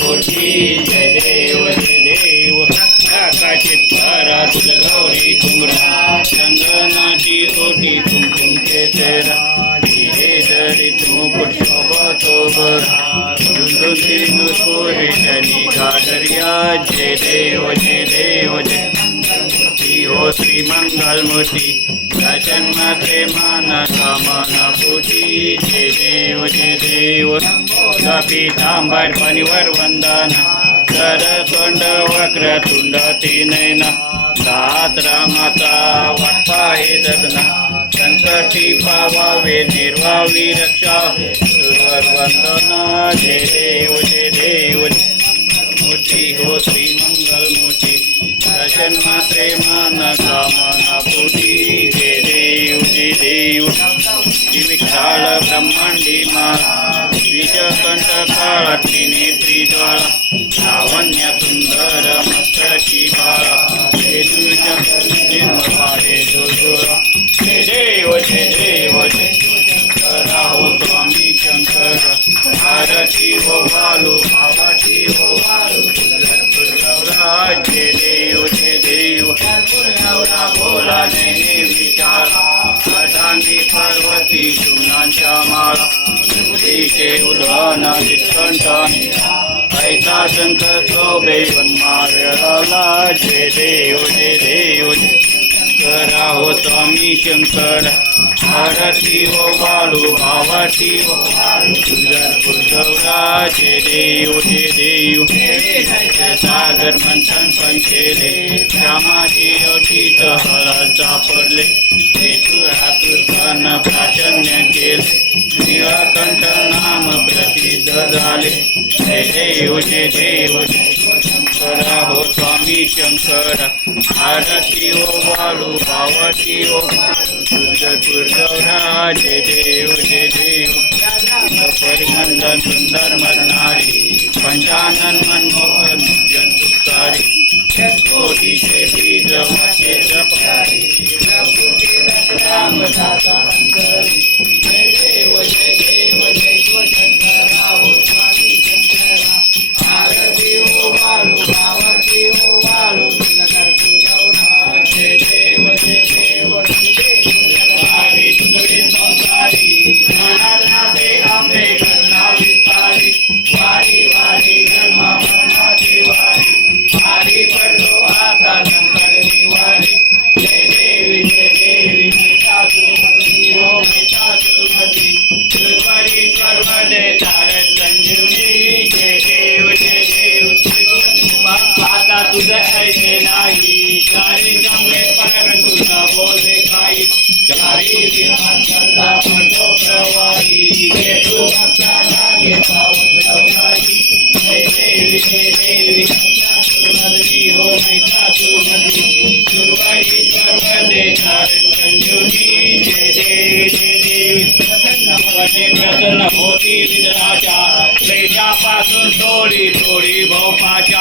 पोटी जय देव आकाशित तारा तुझ गौरी कुमरा चंदनाची ओटी कुंकुम केसरा धीरे मुकुट शोभतो बरा झुंझुन सोहे शनी घागरिया जय देव जय हो श्री मंगल मूर्ती दर्शन प्रेमान कामना पूजी जय देव पीतांबर पनिवर वंदन सरसोंड वक्र तुंड तीनैना दात्रा माता वाटपाहे ददना संकटी पावावे निर्वावी रक्षा सुरवर वंदना जय देव मूर्ती हो श्री मंगल मूर्ती दर्शन प्रेमान कामना पूजी जय देव विशाल ब्रह्मांडी मा विजकंठ काळ त्रिनेत्री ज्वाळा लावण्य सुंदर मस्तकी बाळा हे तुझ्या पाहे जोजोळा जय देव जय शंकरा हो स्वामी शंकर आरती हो बालू भावाची हो बालू जय देव नवरा बोला नेने विचारा अर्धांगी पार्वती शुम्नांच्या माळा बुद्धीचे उदाहरण निष्कंठाने ऐसा शंकर शोभे वनमाळला जय देव शंकरा हो स्वामी शंकर आरती हो बालू भावाची हो गौरा जय देव सागर मंथन पण केले श्यामाची ओटीत हळद सापडले हेतुरातुर्पण प्राचन्य केले निळकंठ नाम प्रसिद्ध झाले जय देव शंकरा हो स्वामी शंकर आरती हो बालू भावाची हो गौरा जय देव परिमंदन सुंदर मरणारी पंचानन मनमोहन जंतुकारी कोटीचे बीज वाचे जपणारी राम दाता अंतरी जय देव शंकरा हो स्वामी शंकरा आरती हो बालू भावती हो बालू तुझकर गौरा जय देव तुझे संसारी नानादे आंबे करना विस्तारी वारी वारी जन्म मरणाची वारी वारी पडलो आता संकट निवारी जय देवी सासुमती हो सासुमती सुरवारी सर्वदे तारक संजीवनी जय देव आता तुझं ऐसे नाही चारी चांगले पकड तुझा बोले काही चारी विमान करता पडतो प्रवाही जे तू भक्ताला घेता उतरवलाई जय देवी सासुमती हो सासुमती सुरवारी सर्वदे तारक संजीवनी जय देवी प्रसन्न होती विदराच्या क्लेशापासून थोडी भोपाच्या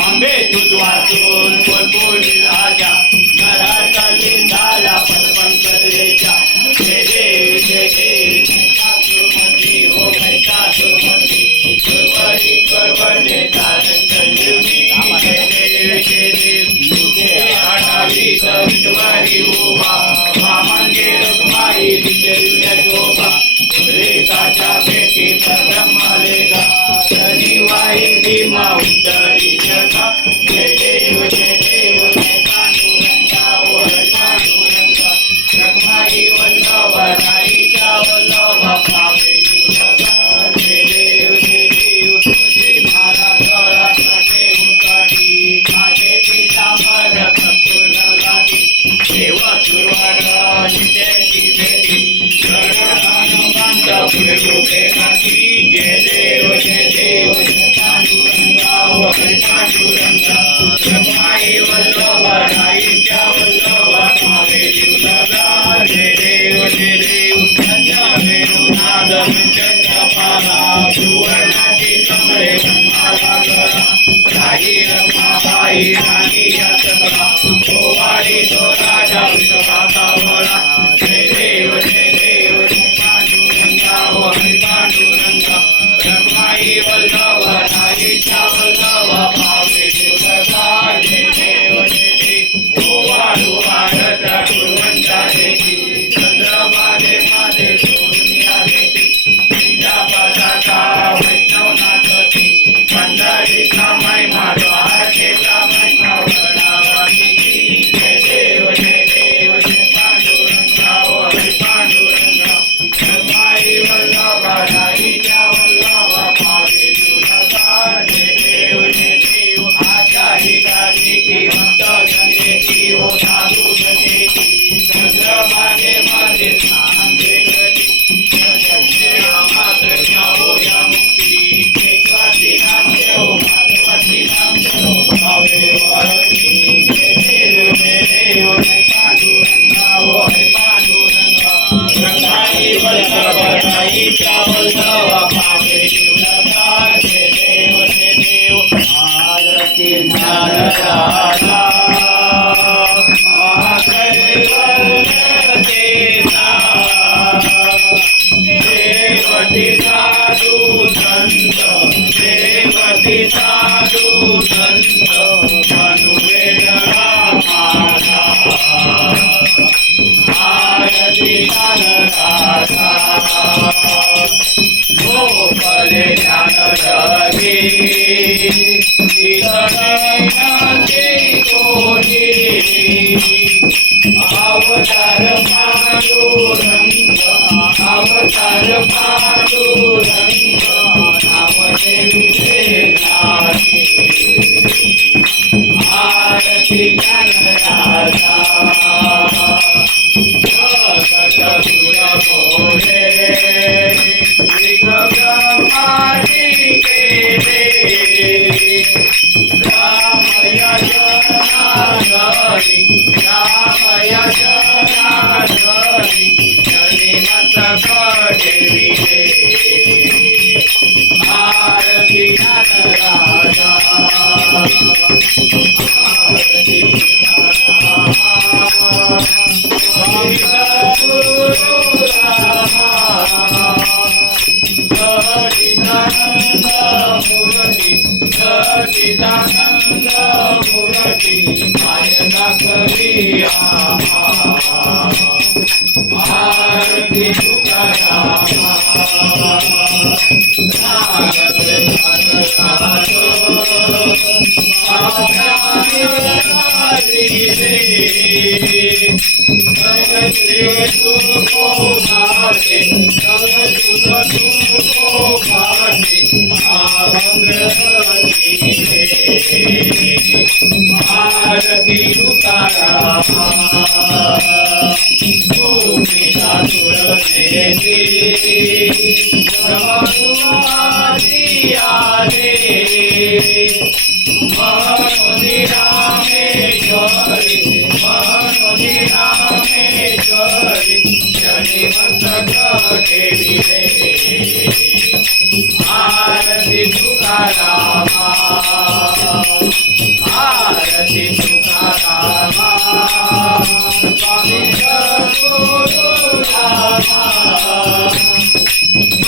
आंबे दूध वाचून पोटपोटी राजा घरातली झाला पटपण करेच्या जय देवी सासुमती हो सासुमती सुरवारी सर्वदे तारक संजीवनी जय देवी आठावी विठवारी उभा वामनगे रुक्माई दिशेला शोभा रेखाच्या भेटी ब्रह्मलेखा शनिवारी भीमा उत्तरी जगा जय देव पांडुरंगा ओर पांडुरंगा रखमाई वल्लभ राईच्या वल्लभ पावे जुलगा जय देव तुझे मारा गळा ठेवून काढी माझे पितांबर कस्तुर लागी देव सुरवार नित्याची भेटी पुढे डोके काठी जय देव पांडुरंगा हरी पांडुरंगा रखमाई वल्लभ राईच्या वल्लभ भावे जीवलगा जय देव वेणुनाद चंद्रपाला सुवर्णाची कमळे वनमाला गळा राई रमाबाई राणी याचकला गोवारी तो राजा विश्वाचा वळा जय देव पांडुरंगा हरी पांडुरंगा रखमाई वल्लभ राईच्या राधा देवती साधु संत देवती साधु संत मनुवेदना माला आरती राधा गोपले ध्यान रवि कोणी अवतार पांडुरंग अवतार पांडुरंग नामदेवीचे नामे आरती ज्ञान राधा भगत सुर मोरे ब्रह्माजी केले रामया जनार्दनी रामया जनार्दनी जनी मस्तक ठेविले आरती ज्ञान राधा आरती स्वामी सद्गुरु रामा सच्चिदानंद मूर्ति सच्चिदानंद मूर्ति माय दाखवी आरती तुकारामा आरती तुकारामा गोपिका तुळसी ब्रह्मकुमारी आले मनोनी रामेश्वरी मनोनी रामेश्वरी जनी मस्तक ठेविले आरती तुकारामा आरती तुकारामा स्वामी सद्गुरु रामा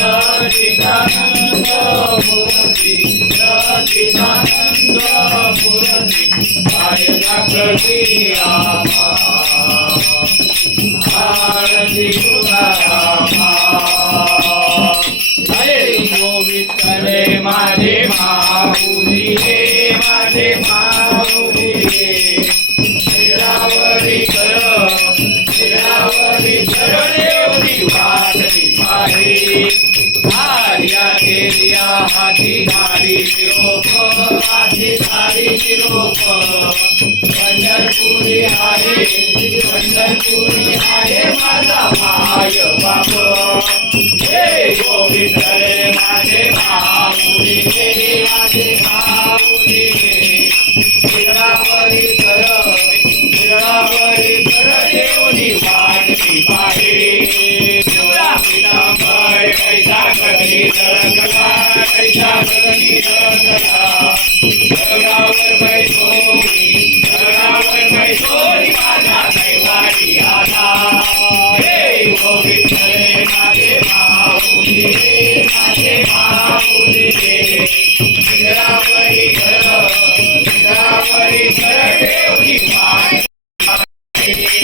सच्चिदानंद मूर्ति सच्चिदानंद मूर्ति माय दाखवी आरती तुकारामा हरे गोविंदरे माझे माऊली रे माझे माऊली रे शिरावरी कर देवनी वाटली पाहे आर्या केलिया हाती घाडी निरोप हाती घाडी निरोप पंढरपुरी आहे माझा माय बाप हे गोविंद रे माझे माऊली रे माझे माऊली रे शिरावरी कर देवनी वाटली पाहे शिवरा पितांबर कैसा करणी धडकला कैसा करणी धडकला धरणावर बैसोनी माझा कैवारी आला हे गोविंद रे माझे माऊली रे माझे माऊली रे शिरावरी कर देवनी वाट कर